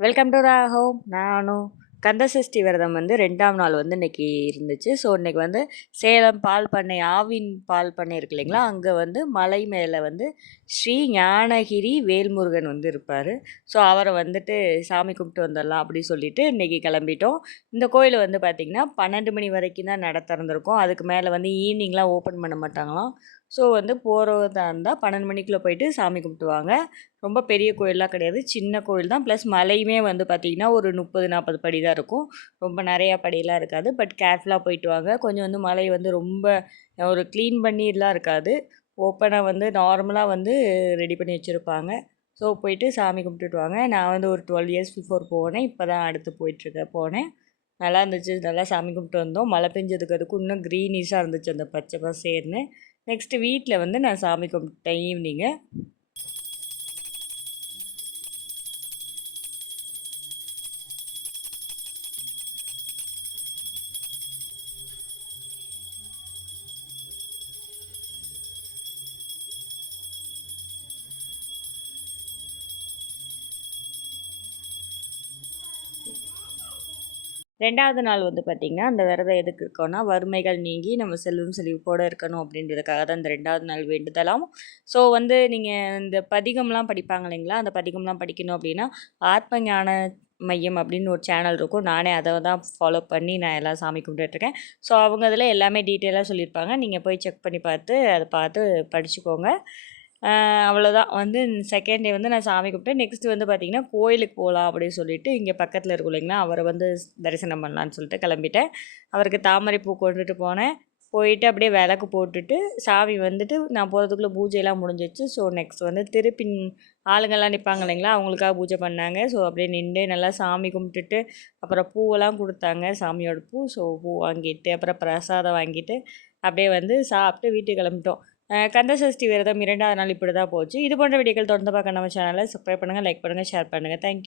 Welcome to Raghav நானும் கந்தசஷ்டி விரதம் வந்து ரெண்டாம் நாள் வந்து இன்னைக்கு இருந்துச்சு. ஸோ இன்னைக்கு வந்து சேலம் பால் பண்ணை ஆவின் பால் பண்ணை இருக்கு இல்லைங்களா? அங்கே வந்து மலை மேலே வந்து ஸ்ரீ ஞானகிரி வேல்முருகன் வந்து இருப்பார். ஸோ அவரை வந்துட்டு சாமி கும்பிட்டு வந்துடலாம் அப்படின்னு சொல்லிட்டு இன்னைக்கு கிளம்பிட்டோம். இந்த கோயில் வந்து பார்த்திங்கன்னா பன்னெண்டு மணி வரைக்கும் தான் நட அதுக்கு மேலே வந்து ஈவினிங்லாம் ஓப்பன் பண்ண மாட்டாங்களாம். ஸோ வந்து போகிறதா இருந்தால் பன்னெண்டு மணிக்குள்ளே போயிட்டு சாமி கும்பிட்டுவாங்க. ரொம்ப பெரிய கோயிலெலாம் கிடையாது. சின்ன கோயில் தான். ப்ளஸ் மலையுமே வந்து பார்த்திங்கன்னா ஒரு முப்பது நாற்பது படி தான் இருக்கும். ரொம்ப நிறையா படியெலாம் இருக்காது. பட் கேர்ஃபுல்லாக போயிட்டு வாங்க. கொஞ்சம் வந்து மலை வந்து ரொம்ப ஒரு க்ளீன் பண்ணிலாம் இருக்காது. ஓப்பனாக வந்து நார்மலாக வந்து ரெடி பண்ணி வச்சுருப்பாங்க. ஸோ போயிட்டு சாமி கும்பிட்டுட்டு வாங்க. நான் வந்து ஒரு டுவெல் இயர்ஸ் பிஃபோர் போனேன். இப்போ தான் அடுத்து போயிட்டுருக்கேன் போனேன். நல்லா இருந்துச்சு. நல்லா சாமி கும்பிட்டு வந்தோம். மழை பெஞ்சதுக்கு அதுக்கு இன்னும் க்ரீனிஷாக இருந்துச்சு அந்த பச்சை பசேர்னு. நெக்ஸ்ட்டு வீட்டில் வந்து நான் சாமி கும்பிட்டேன் ஈவினிங்கு ரெண்டாவது நாள் வந்து பார்த்திங்கன்னா அந்த விரதம் எதுக்கு இருக்கோன்னா வறுமைகள் நீங்கி நம்ம செல்வம் செழிப்போடு இருக்கணும் அப்படின்றதுக்காக தான் இந்த ரெண்டாவது நாள் வேண்டுதலாம் ஸோ வந்து நீங்கள் இந்த பதிகம்லாம் படிப்பாங்க இல்லைங்களா? அந்த பதிகம்லாம் படிக்கணும் அப்படின்னா ஆத்ம ஞான மையம் அப்படின்னு ஒரு சேனல் இருக்கும். நானே அதை தான் ஃபாலோ பண்ணி நான் எல்லாம் சாமி கும்பிட்டுருக்கேன் ஸோ அவங்க அதில் எல்லாமே டீட்டெயிலாக சொல்லியிருப்பாங்க. நீங்கள் போய் செக் பண்ணி பார்த்து அதை பார்த்து படிச்சுக்கோங்க. அவ்வளோதான் வந்து செகண்ட் டே வந்து நான் சாமி கும்பிட்டேன் நெக்ஸ்ட்டு வந்து பார்த்திங்கன்னா கோயிலுக்கு போகலாம் அப்படின்னு சொல்லிட்டு இங்கே பக்கத்தில் இருக்கும் இல்லைங்களா அவரை வந்து தரிசனம் பண்ணலான்னு சொல்லிட்டு கிளம்பிட்டேன். அவருக்கு தாமரை பூ கொண்டுட்டு போனேன். போயிட்டு அப்படியே விளக்கு போட்டுட்டு சாமி வந்துட்டு நான் போகிறதுக்குள்ளே பூஜையெல்லாம் முடிஞ்சிச்சு. ஸோ நெக்ஸ்ட் வந்து திருப்பி ஆளுங்கள்லாம் நிற்பாங்க இல்லைங்களா அவங்களுக்காக பூஜை பண்ணாங்க. ஸோ அப்படியே நின்று நல்லா சாமி கும்பிட்டுட்டு அப்புறம் பூவெல்லாம் கொடுத்தாங்க சாமியோட பூ. ஸோ பூ வாங்கிட்டு அப்புறம் பிரசாதம் வாங்கிட்டு அப்படியே வந்து சாப்பிட்டு வீட்டுக்கு கிளம்பிட்டோம். கந்த சஷ்டி விரதம் இரண்டாவது நாள் இப்படி தான் போச்சு. இது போன்ற வீடியோக்கள் தொடர்ந்து பார்க்க நம்ம சேனலை சப்ஸ்கிரைப் பண்ணுங்கள் லைக் பண்ணுங்கள் ஷேர் பண்ணுங்கள் தேங்க்யூ